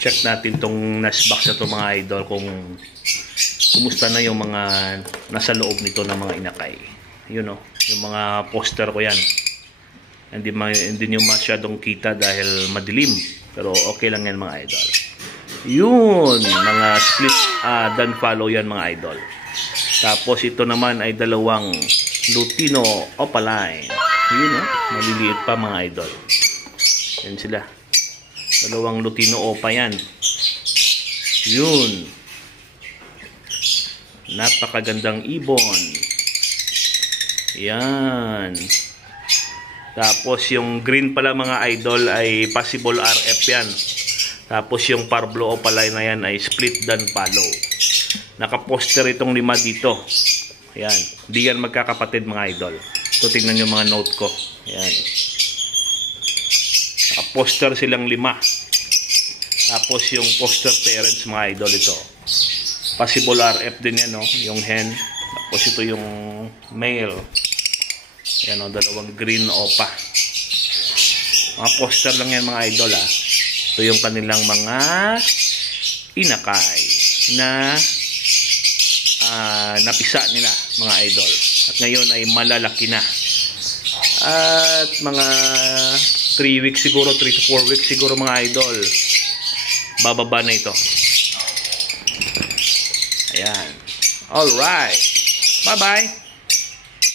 check natin tong nest box na to mga idol, kung kumusta na yung mga nasa loob nito ng mga inakay. Yun o, yung mga poster ko yan. Hindi nyo masyadong kita dahil madilim, pero okay lang yan mga idol. Yun, mga split dan follow yan mga idol. Tapos ito naman ay dalawang Lutino Opaline. Yun o, maliliit pa mga idol. Yan sila. Dalawang Lutino Opa yan. Yun. Napakagandang ibon. Yan. Tapos yung green pala mga idol ay possible RF yan. Tapos yung Parblo Opaline na yan ay split dan follow. Nakaposter itong 5 dito. Ayan. Hindi yan magkakapatid mga idol. Ito tingnan nyo mga note ko. Ayan. Nakaposter silang 5. Tapos yung poster parents mga idol ito. Possible RF din yan, no? Yung hen. Tapos ito yung male. Ayan o, dalawang green opa. Mga poster lang yan mga idol ha. Ito yung kanilang mga inakay na napisa nila mga idol. At ngayon ay malalaki na. At mga 3 weeks siguro, 3 to 4 weeks siguro mga idol, bababa na ito. Ayan. Alright. Bye-bye.